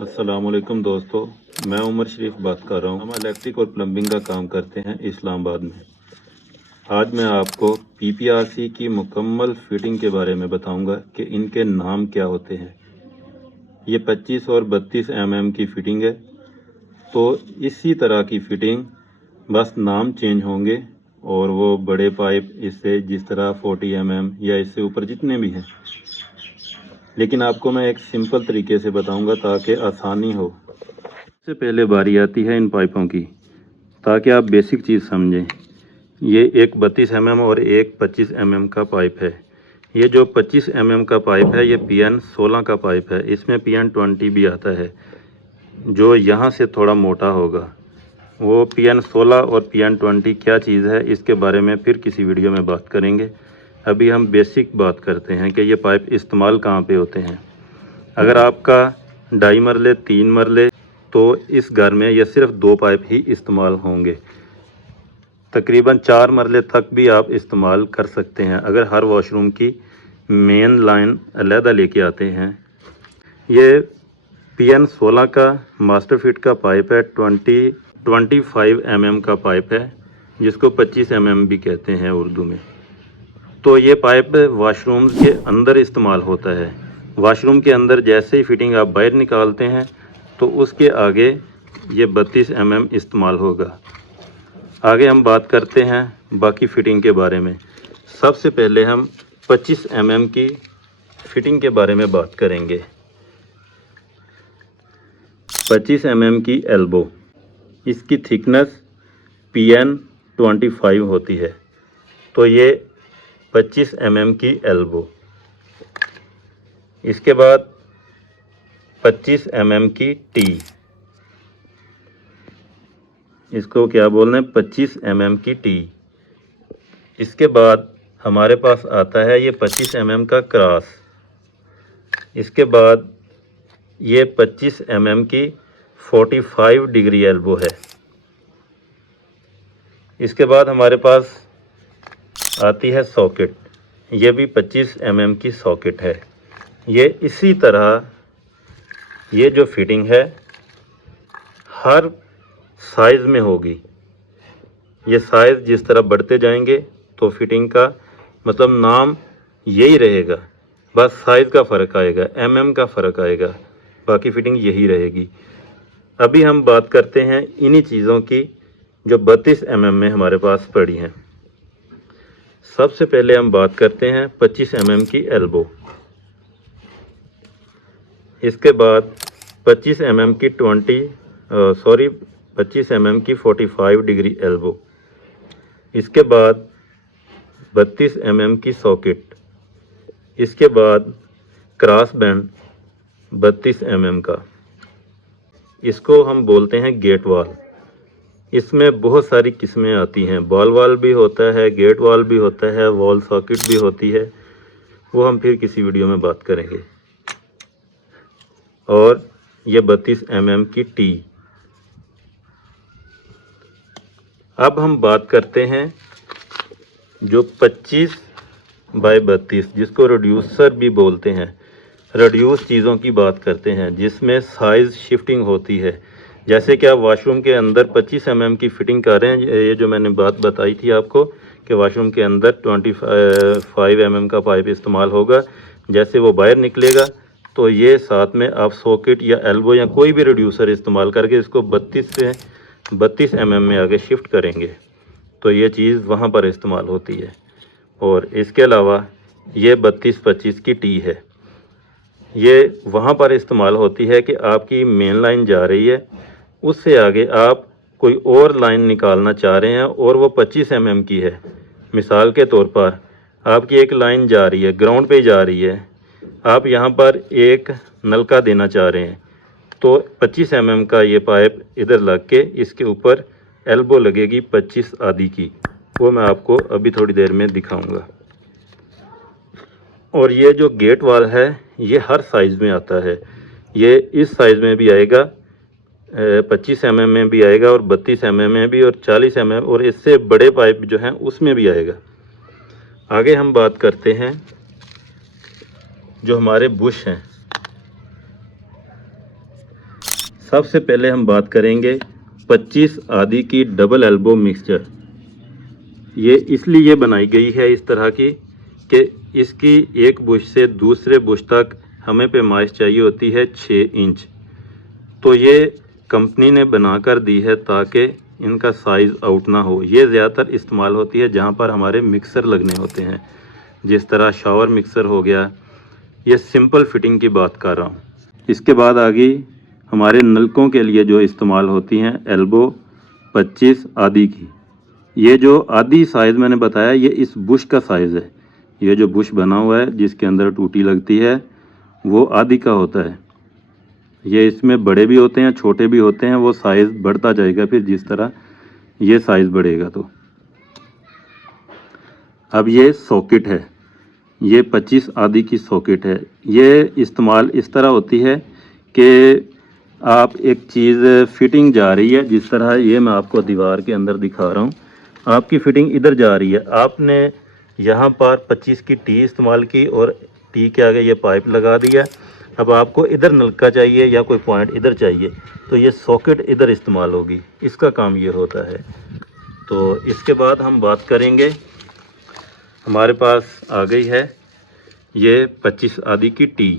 अस्सलामुअलैकुम दोस्तों, मैं उमर शरीफ बात कर रहा हूँ। हम इलेक्ट्रिक और प्लम्बिंग का काम करते हैं इस्लामाबाद में। आज मैं आपको पीपीआरसी की मुकम्मल फिटिंग के बारे में बताऊंगा कि इनके नाम क्या होते हैं। ये 25 और 32 mm की फिटिंग है। तो इसी तरह की फिटिंग, बस नाम चेंज होंगे और वो बड़े पाइप इससे जिस तरह 40 mm या इससे ऊपर जितने भी हैं, लेकिन आपको मैं एक सिंपल तरीके से बताऊंगा ताकि आसानी हो। सबसे पहले बारी आती है इन पाइपों की, ताकि आप बेसिक चीज़ समझें। ये एक 32 mm और एक 25 mm का पाइप है। ये जो 25 mm का पाइप है ये PN 16 का पाइप है। इसमें PN 20 भी आता है, जो यहाँ से थोड़ा मोटा होगा। वो PN 16 और PN 20 क्या चीज़ है, इसके बारे में फिर किसी वीडियो में बात करेंगे। अभी हम बेसिक बात करते हैं कि ये पाइप इस्तेमाल कहाँ पे होते हैं। अगर आपका 2.5 मरले 3 मरले, तो इस घर में ये सिर्फ 2 पाइप ही इस्तेमाल होंगे। तकरीबन 4 मरले तक भी आप इस्तेमाल कर सकते हैं अगर हर वॉशरूम की मेन लाइन अलहदा लेके आते हैं। ये PN 16 का मास्टर फिट का पाइप है। 25 mm का पाइप है, जिसको 25 mm भी कहते हैं उर्दू में। तो ये पाइप वाशरूम के अंदर इस्तेमाल होता है। वॉशरूम के अंदर जैसे ही फिटिंग आप बाहर निकालते हैं तो उसके आगे ये 32 mm इस्तेमाल होगा। आगे हम बात करते हैं बाकी फ़िटिंग के बारे में। सबसे पहले हम 25 mm की फ़िटिंग के बारे में बात करेंगे। 25 mm की एल्बो, इसकी थिकनेस PN 25 होती है। तो ये 25 mm की एल्बो। इसके बाद 25 mm की टी, इसको क्या बोलना है, 25 mm की टी। इसके बाद हमारे पास आता है ये 25 mm का क्रॉस। इसके बाद ये 25 mm की 45 डिग्री एल्बो है। इसके बाद हमारे पास आती है सॉकेट, ये भी 25 mm की सॉकेट है। ये इसी तरह ये जो फिटिंग है हर साइज़ में होगी। ये साइज़ जिस तरह बढ़ते जाएंगे तो फिटिंग का मतलब नाम यही रहेगा, बस साइज़ का फ़र्क आएगा, mm का फ़र्क आएगा, बाकी फिटिंग यही रहेगी। अभी हम बात करते हैं इन्हीं चीज़ों की जो 32 mm में हमारे पास पड़ी हैं। सबसे पहले हम बात करते हैं 25 mm की एल्बो। इसके बाद 25 mm की 25 mm की 45 डिग्री एल्बो। इसके बाद 32 mm की सॉकेट। इसके बाद क्रॉस बैंड 32 mm का, इसको हम बोलते हैं गेट वाल। इसमें बहुत सारी किस्में आती हैं, बॉल वाल भी होता है, गेट वाल भी होता है, वॉल सॉकेट भी होती है, वो हम फिर किसी वीडियो में बात करेंगे। और ये 32 mm की टी। अब हम बात करते हैं जो 25 बाय 32, जिसको रिड्यूसर भी बोलते हैं, रिड्यूस चीज़ों की बात करते हैं जिसमें साइज़ शिफ्टिंग होती है। जैसे कि आप वॉशरूम के अंदर 25 mm की फ़िटिंग कर रहे हैं, ये जो मैंने बात बताई थी आपको कि वॉशरूम के अंदर 25 mm का पाइप इस्तेमाल होगा। जैसे वो बाहर निकलेगा तो ये साथ में आप सॉकेट या एल्बो या कोई भी रिड्यूसर इस्तेमाल करके इसको 32 mm में आगे शिफ्ट करेंगे, तो ये चीज़ वहाँ पर इस्तेमाल होती है। और इसके अलावा ये 32-25 की टी है, ये वहाँ पर इस्तेमाल होती है कि आपकी मेन लाइन जा रही है, उससे आगे आप कोई और लाइन निकालना चाह रहे हैं और वो 25 mm की है। मिसाल के तौर पर आपकी एक लाइन जा रही है, ग्राउंड पे जा रही है, आप यहाँ पर एक नलका देना चाह रहे हैं, तो 25 mm का ये पाइप इधर लग के इसके ऊपर एल्बो लगेगी 25 आधी की, वो मैं आपको अभी थोड़ी देर में दिखाऊंगा। और ये जो गेट वाल है ये हर साइज़ में आता है, ये इस साइज़ में भी आएगा, 25 mm में भी आएगा और 32 mm में भी और 40 mm और इससे बड़े पाइप जो हैं उसमें भी आएगा। आगे हम बात करते हैं जो हमारे बुश हैं। सबसे पहले हम बात करेंगे 25 आदि की डबल एल्बो मिक्सचर। ये इसलिए बनाई गई है इस तरह की कि इसकी एक बुश से दूसरे बुश तक हमें पैमाइश चाहिए होती है 6 इंच। तो ये कंपनी ने बना कर दी है ताकि इनका साइज़ आउट ना हो। ये ज़्यादातर इस्तेमाल होती है जहाँ पर हमारे मिक्सर लगने होते हैं, जिस तरह शावर मिक्सर हो गया। ये सिंपल फिटिंग की बात कर रहा हूँ। इसके बाद आ गई हमारे नलकों के लिए जो इस्तेमाल होती हैं एल्बो 25 आदि की। ये जो आदि साइज़ मैंने बताया ये इस बुश का साइज़ है। ये जो बुश बना हुआ है जिसके अंदर टूटी लगती है वो आदि का होता है। ये इसमें बड़े भी होते हैं छोटे भी होते हैं, वो साइज़ बढ़ता जाएगा फिर जिस तरह ये साइज़ बढ़ेगा। तो अब ये सॉकेट है, ये 25 आदि की सॉकेट है। ये इस्तेमाल इस तरह होती है कि आप एक चीज़ फिटिंग जा रही है, जिस तरह ये मैं आपको दीवार के अंदर दिखा रहा हूँ। आपकी फिटिंग इधर जा रही है, आपने यहाँ पर 25 की टी इस्तेमाल की और टी के आगे ये पाइप लगा दिया। अब आपको इधर नलका चाहिए या कोई पॉइंट इधर चाहिए तो ये सॉकेट इधर इस्तेमाल होगी, इसका काम ये होता है। तो इसके बाद हम बात करेंगे, हमारे पास आ गई है ये 25 आदि की टी।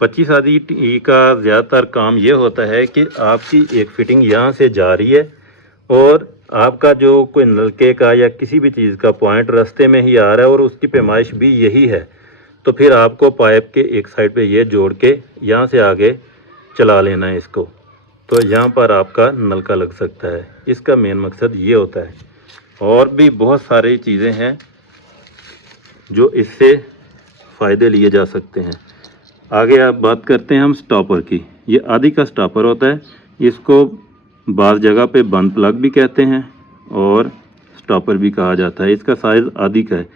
25 आदि टी का ज़्यादातर काम ये होता है कि आपकी एक फ़िटिंग यहाँ से जा रही है और आपका जो कोई नलके का या किसी भी चीज़ का पॉइंट रास्ते में ही आ रहा है और उसकी पैमाइश भी यही है, तो फिर आपको पाइप के एक साइड पे ये जोड़ के यहाँ से आगे चला लेना है इसको। तो यहाँ पर आपका नलका लग सकता है। इसका मेन मकसद ये होता है। और भी बहुत सारी चीज़ें हैं जो इससे फ़ायदे लिए जा सकते हैं। आगे आप बात करते हैं हम स्टॉपर की। ये आदि का स्टॉपर होता है, इसको बाज़ जगह पे बंद प्लग भी कहते हैं और स्टॉपर भी कहा जाता है। इसका साइज़ आदि का है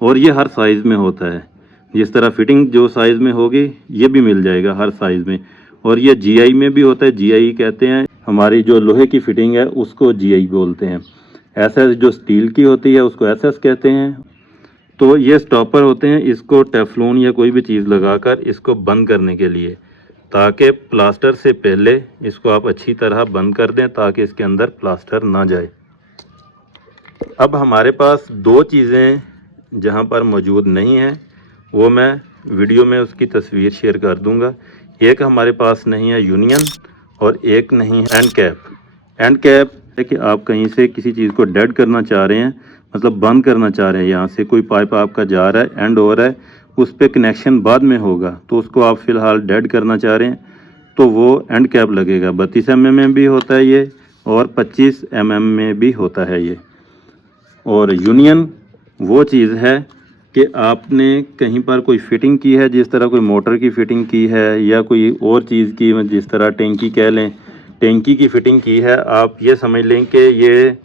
और ये हर साइज़ में होता है। जिस तरह फिटिंग जो साइज़ में होगी ये भी मिल जाएगा हर साइज़ में। और ये जीआई में भी होता है, जीआई कहते हैं। हमारी जो लोहे की फिटिंग है उसको जीआई बोलते हैं। एसएस जो स्टील की होती है उसको एसएस कहते हैं। तो ये स्टॉपर होते हैं, इसको टेफ्लॉन या कोई भी चीज़ लगाकर इसको बंद करने के लिए, ताकि प्लास्टर से पहले इसको आप अच्छी तरह बंद कर दें ताकि इसके अंदर प्लास्टर ना जाए। अब हमारे पास दो चीज़ें जहां पर मौजूद नहीं हैं वो मैं वीडियो में उसकी तस्वीर शेयर कर दूंगा। एक हमारे पास नहीं है यूनियन और एक नहीं है एंड कैप। एंड कैप है कि आप कहीं से किसी चीज़ को डेड करना चाह रहे हैं, मतलब बंद करना चाह रहे हैं। यहाँ से कोई पाइप आपका जा रहा है, एंड हो रहा है, उस पर कनेक्शन बाद में होगा, तो उसको आप फ़िलहाल डेड करना चाह रहे हैं तो वो एंड कैप लगेगा। 32 mm में भी होता है ये और 25 mm में भी होता है ये। और यूनियन वो चीज़ है कि आपने कहीं पर कोई फ़िटिंग की है, जिस तरह कोई मोटर की फ़िटिंग की है या कोई और चीज़ की, जिस तरह टैंकी कह लें, टैंकी की फ़िटिंग की है। आप ये समझ लें कि ये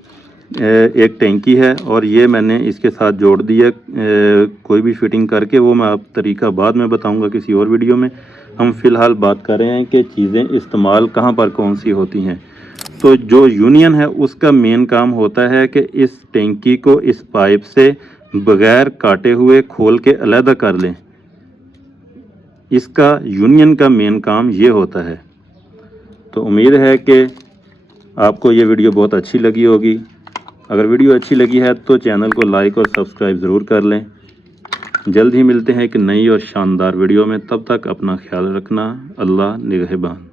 एक टैंकी है और ये मैंने इसके साथ जोड़ दिया कोई भी फ़िटिंग करके। वो मैं आप तरीका बाद में बताऊंगा किसी और वीडियो में। हम फ़िलहाल बात कर रहे हैं कि चीज़ें इस्तेमाल कहाँ पर कौन सी होती हैं। तो जो यूनियन है उसका मेन काम होता है कि इस टैंकी को इस पाइप से बगैर काटे हुए खोल के अलग कर लें। इसका यूनियन का मेन काम ये होता है। तो उम्मीद है कि आपको ये वीडियो बहुत अच्छी लगी होगी। अगर वीडियो अच्छी लगी है तो चैनल को लाइक और सब्सक्राइब ज़रूर कर लें। जल्द ही मिलते हैं एक नई और शानदार वीडियो में। तब तक अपना ख्याल रखना। अल्लाह निगहबान।